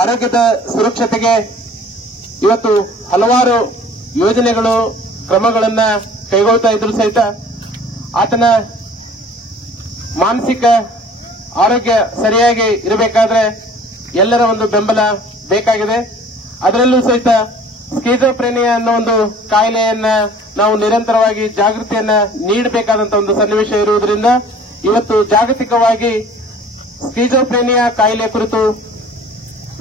ಆರೋಗ್ಯದ ಸುರಕ್ಷತೆಗೆ ಇವತ್ತು ಹಲವಾರು ಯೋಜನೆಗಳು ಕ್ರಮಗಳನ್ನ ಕೈಗೊಳ್ತಾ ಇದ್ರು ಸಹಿತ ಆತನ ಮಾನಸಿಕ ಆರೋಗ್ಯ ಸರಿಯಾಗಿ ಇರಬೇಕಾದ್ರೆ ಎಲ್ಲರ ಒಂದು ಬೆಂಬಲ ಬೇಕಾಗಿದೆ. ಅದರಲ್ಲೂ ಸಹಿತ ಸ್ಕಿಜೋಫ್ರೆನಿಯಾ ಅನ್ನೋ ಒಂದು ಕಾಯಿಲೆಯನ್ನ ನಾವು ನಿರಂತರವಾಗಿ ಜಾಗೃತಿಯನ್ನ ನೀಡಬೇಕಾದಂತ ಒಂದು ಸನ್ನಿವೇಶ ಇರುವುದರಿಂದ ಇವತ್ತು ಜಾಗತಿಕವಾಗಿ ಸ್ಕಿಜೋಫ್ರೆನಿಯಾ ಕಾಯಿಲೆ ಕುರಿತು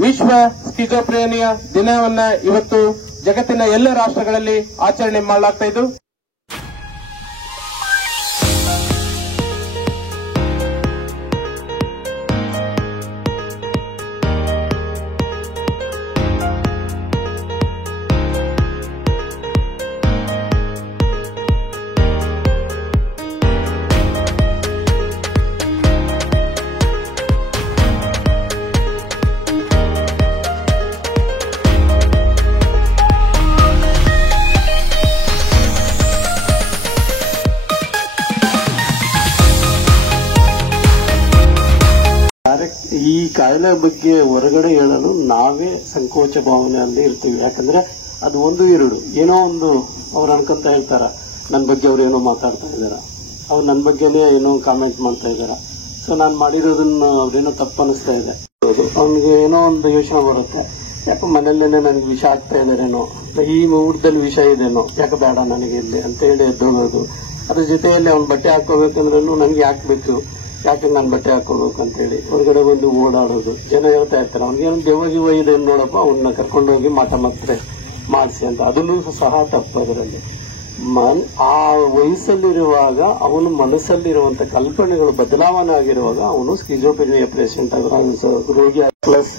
ವಿಶ್ವ ಸ್ಕಿಜೋಫ್ರೆನಿಯಾ ದಿನವನ್ನ ಇವತ್ತು ಜಗತ್ತಿನ ಎಲ್ಲ ರಾಷ್ಟ್ರಗಳಲ್ಲಿ ಆಚರಣೆ ಮಾಡಲಾಗ್ತಾ ಇದ್ದು ಈ ಕಾಯಿಲೆ ಬಗ್ಗೆ ಹೊರಗಡೆ ಹೇಳಲು ನಾವೇ ಸಂಕೋಚ ಭಾವನೆಯಲ್ಲಿ ಇರ್ತೀವಿ. ಯಾಕಂದ್ರೆ ಅದು ಒಂದು ಎರಡು ಏನೋ ಒಂದು ಅವ್ರು ಅನ್ಕೊಂತ ಹೇಳ್ತಾರ, ನನ್ನ ಬಗ್ಗೆ ಅವ್ರು ಏನೋ ಮಾತಾಡ್ತಾ ಇದಾರ, ಅವ್ರು ನನ್ನ ಬಗ್ಗೆನೇ ಏನೋ ಕಾಮೆಂಟ್ ಮಾಡ್ತಾ ಇದಾರ. ಸೊ ನಾನು ಮಾಡಿರೋದನ್ನ ಅವ್ರೇನೋ ತಪ್ಪು ಅನಿಸ್ತಾ ಇದೆ. ಅವ್ನಿಗೆ ಏನೋ ಒಂದು ಯೋಚನೆ ಬರುತ್ತೆ, ಯಾಕೆ ಮನೆಯಲ್ಲೇನೆ ನನಗೆ ವಿಷ ಆಗ್ತಾ ಇದಾರೇನೋ, ಈ ಊಟದಲ್ಲಿ ವಿಷ ಇದೇನೋ, ಯಾಕೆ ಬೇಡ ನನಗೆ ಇಲ್ಲಿ ಅಂತ ಹೇಳಿ ಎದ್ದೋಗೋದು. ಅದ್ರ ಜೊತೆಯಲ್ಲಿ ಅವ್ನ ಬಟ್ಟೆ ಹಾಕೋಬೇಕಂದ್ರೂ ನನಗೆ ಯಾಕೆ ಯಾಕೆ ನಾನು ಬಟ್ಟೆ ಹಾಕೋಬೇಕು ಅಂತ ಹೇಳಿ ಹೊರಗಡೆ ಬಂದು ಓಡಾಡೋದು. ಜನ ಹೇಳ್ತಾ ಇರ್ತಾರೆ, ಅವ್ನಿಗೆ ದೆವ್ವ ಗಿವ್ವ ಇದೆ ನೋಡಪ್ಪ, ಅವನ್ನ ಕರ್ಕೊಂಡೋಗಿ ಮಾತ್ರ ಮಾಡಿಸಿ ಅಂತ. ಅದನ್ನು ಸಹ ತಪ್ಪು. ಅದರಲ್ಲಿ ಆ ವಯಸ್ಸಲ್ಲಿರುವಾಗ ಅವನು ಮನಸ್ಸಲ್ಲಿರುವಂತ ಕಲ್ಪನೆಗಳು ಬದಲಾವಣೆ ಆಗಿರುವಾಗ ಅವನು ಸ್ಕಿಜೋಫ್ರೆನಿಯಾ ಪೇಷಂಟ್ ರೋಗಿ. ಪ್ಲಸ್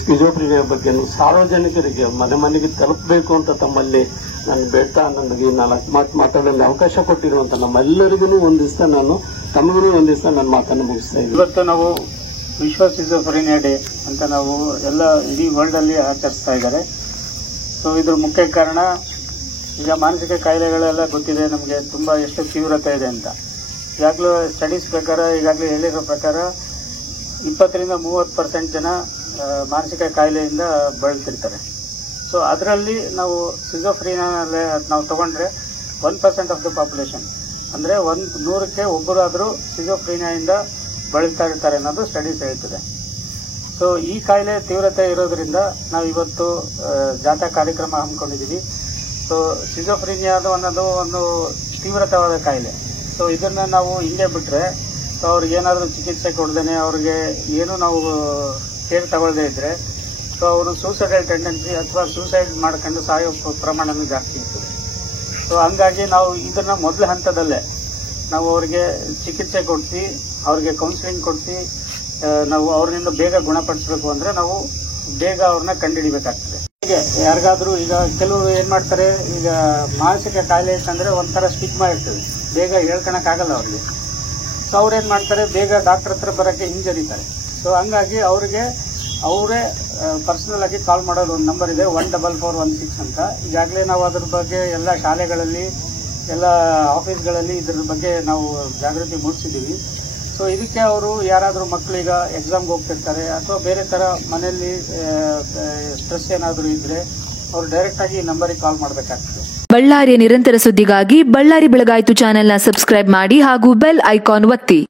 ಸ್ಕಿಜೋಫ್ರೆನಿಯಾ ಬಗ್ಗೆ ಸಾರ್ವಜನಿಕರಿಗೆ ಮನೆ ಮನೆಗೆ ತಲುಪಬೇಕು ಅಂತ ತಮ್ಮಲ್ಲಿ ನಾನು ಬೇಡ್ತಾ ನನಗೆ 4 ಮಾತು ಮಾತಾಡಲು ಅವಕಾಶ ಕೊಟ್ಟಿರುವಂತ ನಮ್ಮೆಲ್ಲರಿಗೂ ಒಂದಿಸ್ತಾ ನಾನು ತಮಗೂ ಒಂದಿಸ್ತಾ ನನ್ನ ಮಾತನ್ನು ಮುಗಿಸ್ತಾ ಇದ್ದೀನಿ. ಇವತ್ತು ನಾವು ವಿಶ್ವ ಸ್ಕಿಜೋಫ್ರೆನಿಯಾ ಡೇ ಅಂತ ನಾವು ಎಲ್ಲ ಇಡೀ ವರ್ಲ್ಡ್ ಅಲ್ಲಿ ಆಚರಿಸ್ತಾ ಇದ್ದಾರೆ. ಸೊ ಇದ್ರ ಮುಖ್ಯ ಕಾರಣ ಈಗ ಮಾನಸಿಕ ಕಾಯಿಲೆಗಳೆಲ್ಲ ಗೊತ್ತಿದೆ ನಮಗೆ ತುಂಬಾ ಎಷ್ಟು ತೀವ್ರತೆ ಇದೆ ಅಂತ. ಈಗಾಗಲೂ ಸ್ಟಡೀಸ್ ಪ್ರಕಾರ ಈಗಾಗಲೇ ಹೇಳಿರೋ ಪ್ರಕಾರ 20-30% ಜನ ಮಾನಸಿಕ ಕಾಯಿಲೆಯಿಂದ ಬಳಲ್ತಿರ್ತಾರೆ. ಸೊ ಅದರಲ್ಲಿ ನಾವು ಸ್ಕಿಜೋಫ್ರೆನಿಯಾದಲ್ಲಿ ನಾವು ತಗೊಂಡ್ರೆ 1% ಆಫ್ ದ ಪಾಪ್ಯುಲೇಷನ್ ಅಂದ್ರೆ 100ಕ್ಕೆ ಒಬ್ಬರಾದರೂ ಸ್ಕಿಜೋಫ್ರೆನಿಯಾದಿಂದ ಬಳಲ್ತಾ ಇರ್ತಾರೆ ಅನ್ನೋದು ಸ್ಟಡೀಸ್ ಹೇಳ್ತದೆ. ಸೊ ಈ ಕಾಯಿಲೆ ತೀವ್ರತೆ ಇರೋದ್ರಿಂದ ನಾವು ಇವತ್ತು ಜಾಥಾ ಕಾರ್ಯಕ್ರಮ ಹಮ್ಮಿಕೊಂಡಿದ್ದೀವಿ. ಸೊ ಸ್ಕಿಜೋಫ್ರೆನಿಯಾದ ಅನ್ನೋದು ಒಂದು ತೀವ್ರತವಾದ ಕಾಯಿಲೆ. ಸೊ ಇದನ್ನ ನಾವು ಹಿಂಗೆ ಬಿಟ್ರೆ ಸೊ ಅವ್ರಿಗೆ ಏನಾದರೂ ಚಿಕಿತ್ಸೆ ಕೊಡದೇನೆ ಅವ್ರಿಗೆ ಏನು ನಾವು ಕೇರ್ ತಗೊಳ್ಳದೇ ಇದ್ರೆ ಸೊ ಅವರು ಸೂಸೈಡಲ್ ಟೆಂಡೆನ್ಸಿ ಅಥವಾ ಸೂಸೈಡ್ ಮಾಡ್ಕೊಂಡು ಸಾಯೋ ಪ್ರಮಾಣನೂ ಜಾಸ್ತಿ ಇರ್ತದೆ. ಸೊ ಹಂಗಾಗಿ ನಾವು ಇದನ್ನ ಮೊದಲ ಹಂತದಲ್ಲೇ ನಾವು ಅವ್ರಿಗೆ ಚಿಕಿತ್ಸೆ ಕೊಡಿಸಿ ಅವ್ರಿಗೆ ಕೌನ್ಸಿಲಿಂಗ್ ಕೊಡಿಸಿ ನಾವು ಅವ್ರನ್ನ ಬೇಗ ಗುಣಪಡಿಸಬೇಕು ಅಂದ್ರೆ ನಾವು ಬೇಗ ಅವ್ರನ್ನ ಕಂಡುಹಿಡಿಬೇಕಾಗ್ತದೆ. ಹೀಗೆ ಯಾರಿಗಾದ್ರೂ ಈಗ ಕೆಲವರು ಏನ್ ಮಾಡ್ತಾರೆ, ಈಗ ಮಾನಸಿಕ ಕಾಯಿಲೆ ಅಂತಂದ್ರೆ ಒಂಥರ ಸ್ಟಿಗ್ಮಾ ಇರ್ತದೆ, ಬೇಗ ಹೇಳ್ಕೊಳಕ್ಕಾಗಲ್ಲ ಅವ್ರಿಗೆ. ಸೊ ಅವ್ರೇನ್ ಮಾಡ್ತಾರೆ, ಬೇಗ ಡಾಕ್ಟರ್ ಹತ್ರ ಬರಕ್ಕೆ ಹಿಂಜರಿತಾರೆ. ಸೊ ಹಂಗಾಗಿ ಅವರೇ ಪರ್ಸನಲ್ ಆಗಿ ಕಾಲ್ ಮಾಡೋದು ಒಂದು ನಂಬರ್ ಇದೆ 14416 ಅಂತ. ಈಗಾಗಲೇ ನಾವು ಅದ್ರ ಬಗ್ಗೆ ಎಲ್ಲ ಶಾಲೆಗಳಲ್ಲಿ ಎಲ್ಲ ಆಫೀಸ್ಗಳಲ್ಲಿ ಇದ್ರ ಬಗ್ಗೆ ನಾವು ಜಾಗೃತಿ ಮೂಡಿಸಿದ್ದೀವಿ. ಸೊ ಇದಕ್ಕೆ ಅವರು ಯಾರಾದರೂ ಮಕ್ಕಳೀಗ ಎಕ್ಸಾಮ್ಗೆ ಹೋಗ್ತಿರ್ತಾರೆ ಅಥವಾ ಬೇರೆ ತರ ಮನೆಯಲ್ಲಿ ಸ್ಟ್ರೆಸ್ ಏನಾದರೂ ಇದ್ರೆ ಅವರು ಡೈರೆಕ್ಟ್ ಆಗಿ ಈ ನಂಬರಿಗೆ ಕಾಲ್ ಮಾಡಬೇಕಾಗ್ತದೆ. ಬಳ್ಳಾರಿಯ ನಿರಂತರ ಸುದ್ದಿಗಾಗಿ ಬಳ್ಳಾರಿ ಬೆಳಗಾಯಿತು ಚಾನೆಲ್ನ ಸಬ್ಸ್ಕ್ರೈಬ್ ಮಾಡಿ ಹಾಗೂ ಬೆಲ್ ಐಕಾನ್ ಒತ್ತಿ.